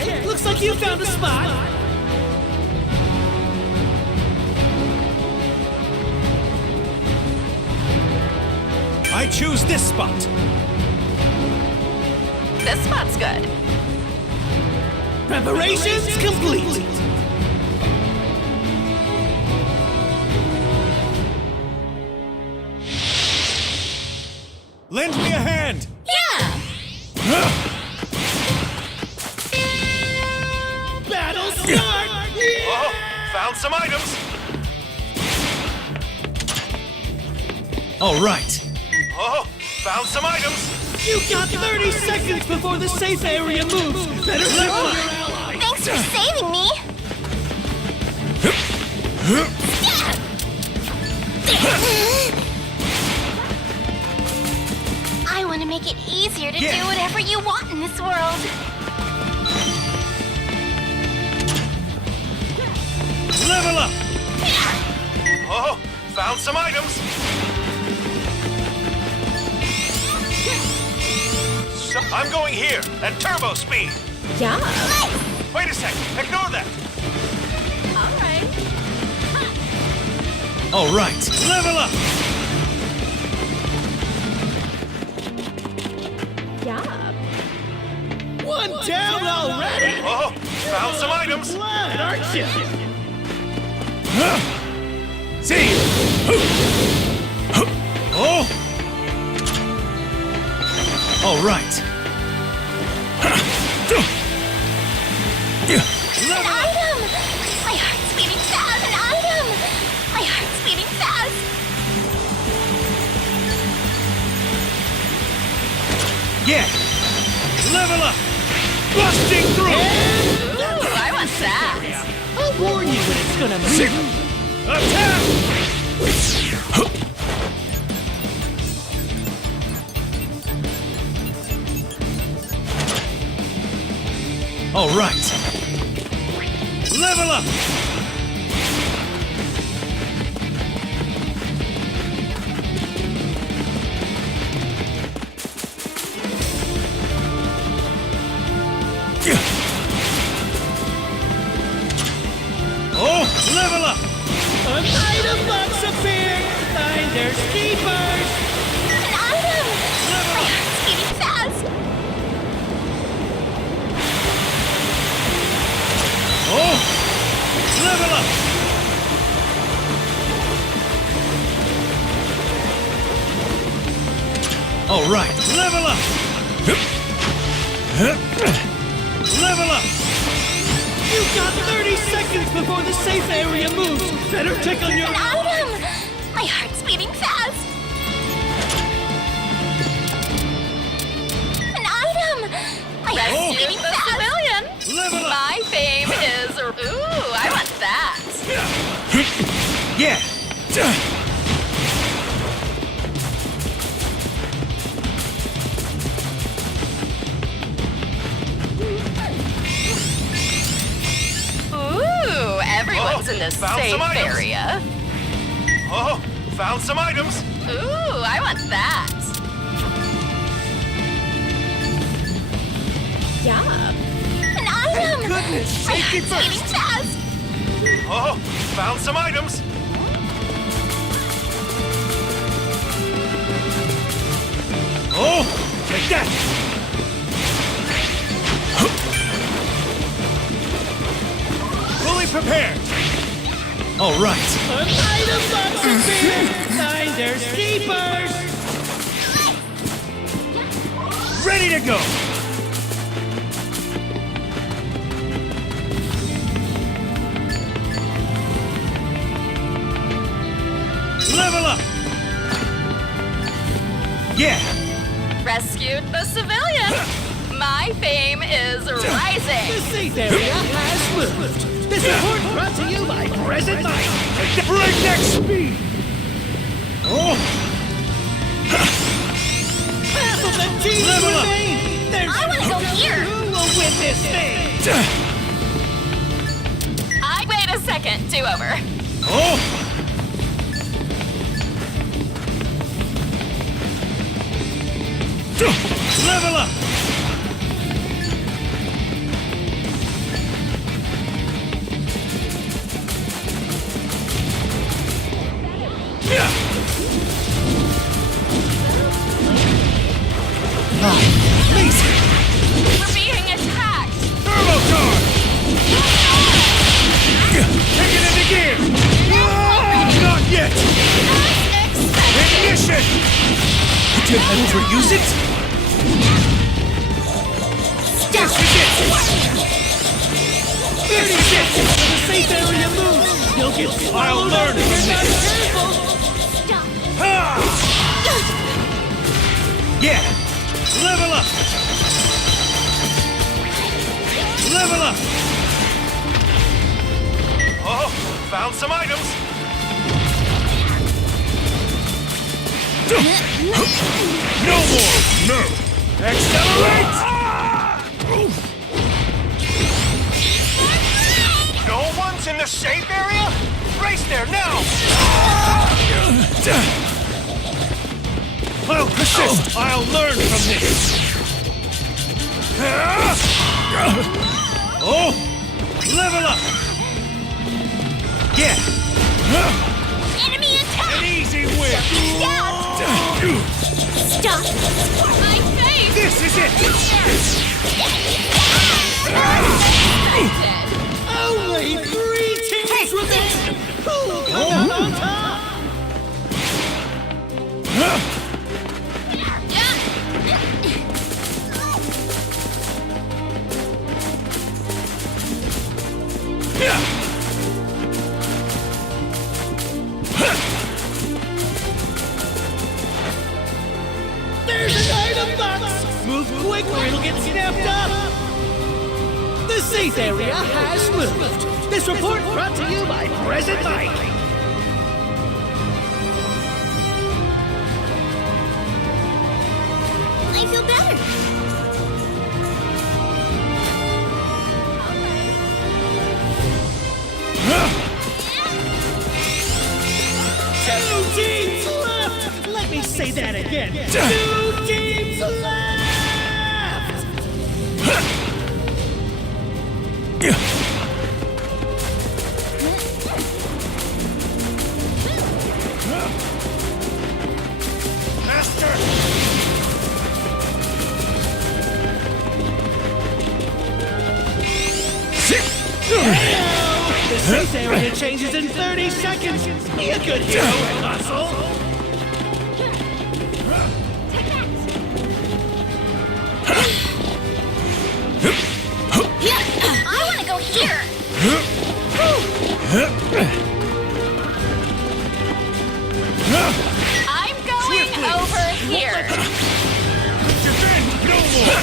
Okay, looks like you found a spot. I choose this spot. This spot's good. Preparations complete. Lend me a hand. Yeah! Battle start! Oh, found some items. All right. Oh, found some items. You got 30 seconds before the safe area moves. Better level up your ally. Thanks for saving me! I want to make it easier to do whatever you want in this world. Level up. Oh, found some items. I'm going here at turbo speed. Yeah. Wait a sec. Ignore that. All right. All right. Level up. Yeah. One down already. Oh, found some items. Glad, aren't you? See. Oh. All right. An item! My heart's beating fast! An item! My heart's beating fast! Yeah. Level up. Busting through. Ooh, I want that! I'll warn you when it's gonna move. Attack. All right. Level up. Oh, level up. An item box appeared. Finders keepers. An item! My heart's beating fast! Oh, level up. All right, level up. Level up. You got 30 seconds before the safe area moves. Better check on your... An item! My heart's beating fast! An item! My heart's beating fast! Civilian! Level up. My fame is... Ooh, I want that! Yeah. Ooh, everyone's in this found safe some items. area. Oh, found some items. Ooh, I want that! Yeah. An item! Goodness, My safety heart's beating first. fast! Oh, found some items. Oh, take that. Fully prepared. All right. An item box appeared. Finders keepers. Ready to go. Level up. Yeah. Rescued the civilian! My fame is The rising! safe area has moved. This report brought to you by Present Mind. Breakneck speed. Oh. Half of the team Level up. remain. There's I wanna go here. Who will win this thing? Wait a second, do over. Oh. Level up. Amazing! We're being attacked! Turbo charge! Take it into gear! Not yet! Ignition! Did I overuse it? This is it! This is it! When the safe area moves, you'll get I'll swallowed learn up if from you're not this. careful. Stop! Ha! Yeah! Level up! Level up! Oh, found some items! No more! No! Accelerate! No one's in the safe area? Race there now! I'll persist! I'll learn from this! Oh! Level up! Yeah! Enemy attack! An easy win! Stop! My face! This is it! Only 3 teams remain. Who'll come out on top? There's an item box! Move quick or it'll get snapped up! The safe area has moved. This report brought to you by Present Mike. I feel better. Two teams left! Let me say that again. 2 teams left! Master! The safe area changes in 30 seconds! Be a good hero, Hustle! I want to go here! I'm going over here! Defend no more!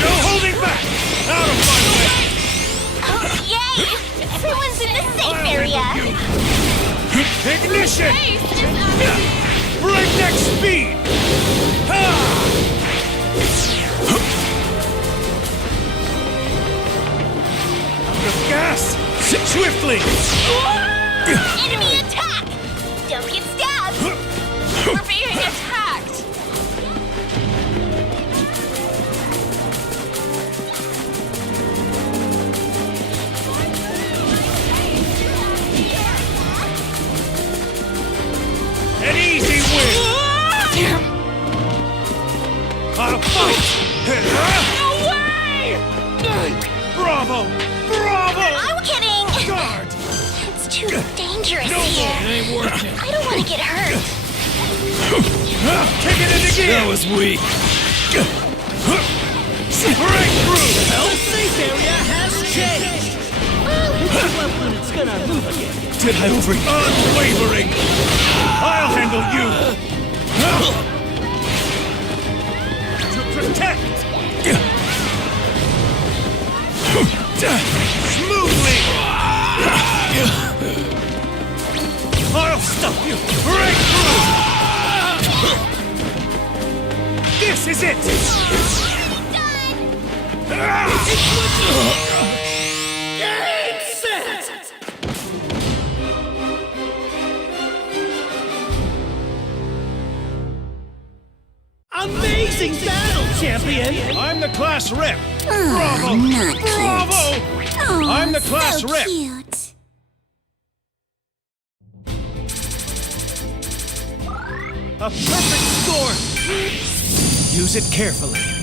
No holding back! Out of my way! Oh, yay! Everyone's in the safe area! Ignition! Face is Breakneck speed! Out of gas! Swiftly! Enemy attack! Don't get stabbed! We're being attacked! An easy win! I'll fight! No way! Bravo! Bravo! I'm kidding! Guard! It's too dangerous No more! here. Ain't working. I don't want to get hurt. Kick it into gear! That was weak. Breakthrough! The safe area has changed! Pick you up when it's gonna move again. Did I Unwavering! I'll handle you! To protect! Smoothly! I'll stop you! Breakthrough! This is it! Game set! Amazing battle, champion! I'm the class rep! Bravo! Bravo! Oh, I'm the class so rep. cute. A perfect score! Use it carefully.